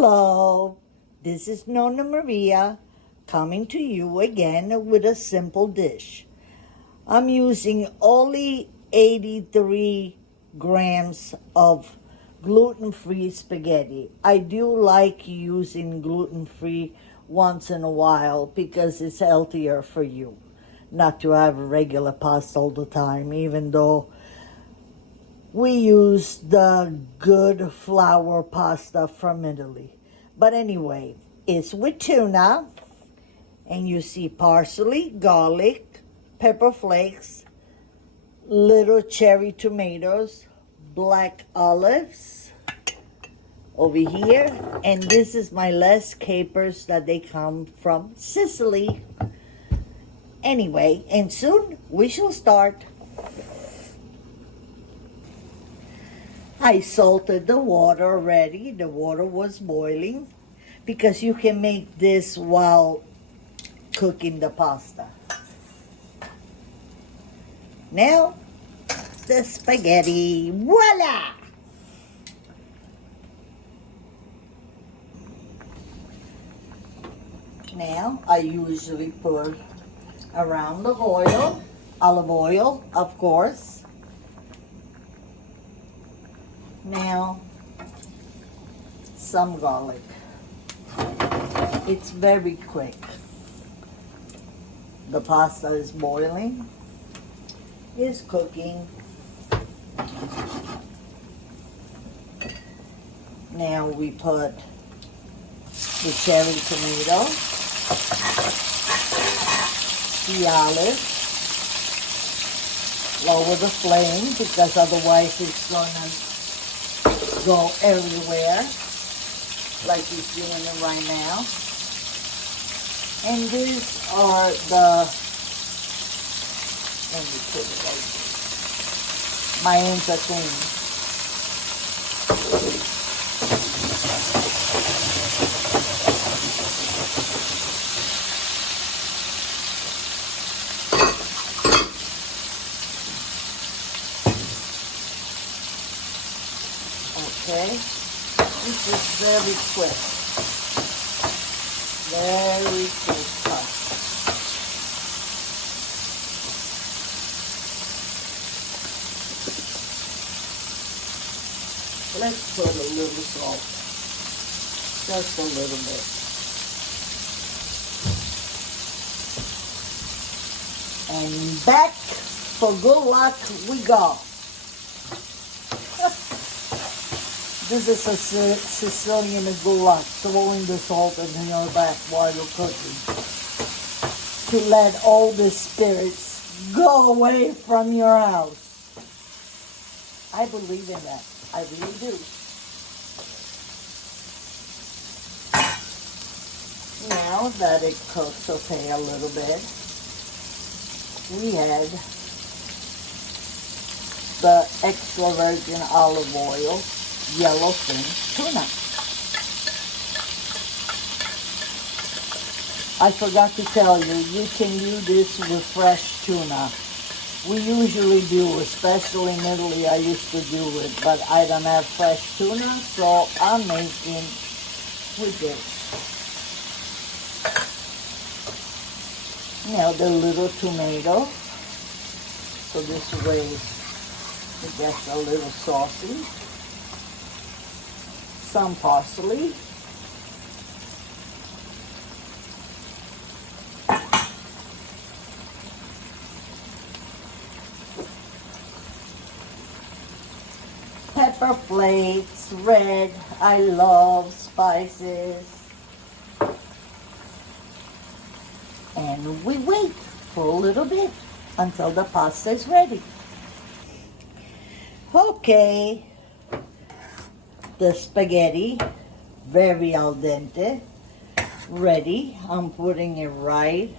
Hello, this is Nonna Maria coming to you again with a simple dish. I'm using only 83 grams of gluten-free spaghetti. I do like using gluten-free once in a while because it's healthier for you not to have regular pasta all the time, even though we use the good flour pasta from Italy. But anyway, it's with tuna, and you see parsley, garlic, pepper flakes, little cherry tomatoes, black olives over here, and this is my less capers that they come from Sicily. Anyway, and soon we shall start. I salted the water already. The water was boiling because you can make this while cooking the pasta. Now, the spaghetti. Voila! Now, I usually put around the oil, olive oil, of course. Now, some garlic. It's very quick. The pasta is boiling, is cooking. Now we put the cherry tomato, the olive. Lower the flame because otherwise it's gonna go everywhere like he's doing it right now. And these are let me put it like this, my entertainment. Okay, this is very quick pasta. Let's put a little salt, just a little bit. And back for good luck we go. This is a Sicilian good luck, throwing the salt in your back while you're cooking to let all the spirits go away from your house. I believe in that. I really do. Now that it cooks okay a little bit, we add the extra virgin olive oil, yellowfin tuna. I forgot to tell you, you can do this with fresh tuna. We usually do, especially in Italy, I used to do it, but I don't have fresh tuna, so I'm making with this. Now the little tomato, so this way it gets a little saucy. Some parsley. Pepper flakes, red. I love spices. And we wait for a little bit until the pasta is ready. Okay. The spaghetti, very al dente, ready. I'm putting it right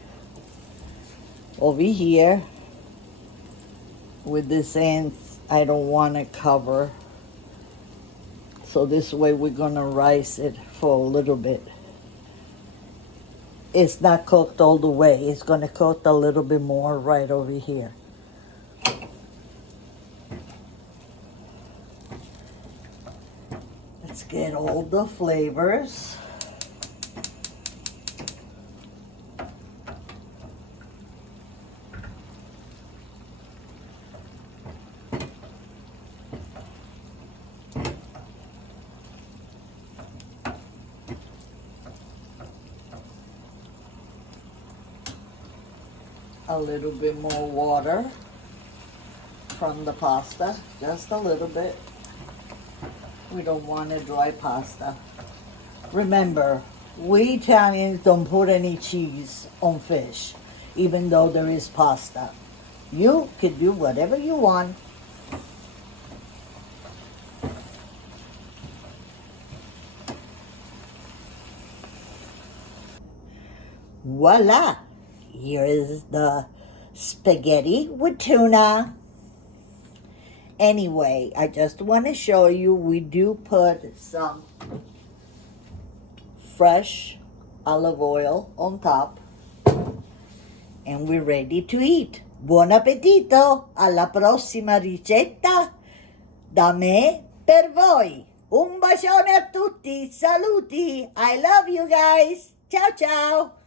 over here with this end. I don't want to cover, so this way we're gonna rice it for a little bit. It's not cooked all the way. It's gonna cook a little bit more right over here. Let's get get all the flavors. A little bit more water from the pasta, just a little bit. We don't want a dry pasta. Remember, we Italians don't put any cheese on fish, even though there is pasta. You can do whatever you want. Voila! Here is the spaghetti with tuna. Anyway, I just want to show you, we do put some fresh olive oil on top. And we're ready to eat. Buon appetito! Alla prossima ricetta da me per voi. Un bacione a tutti, saluti, I love you guys. Ciao ciao!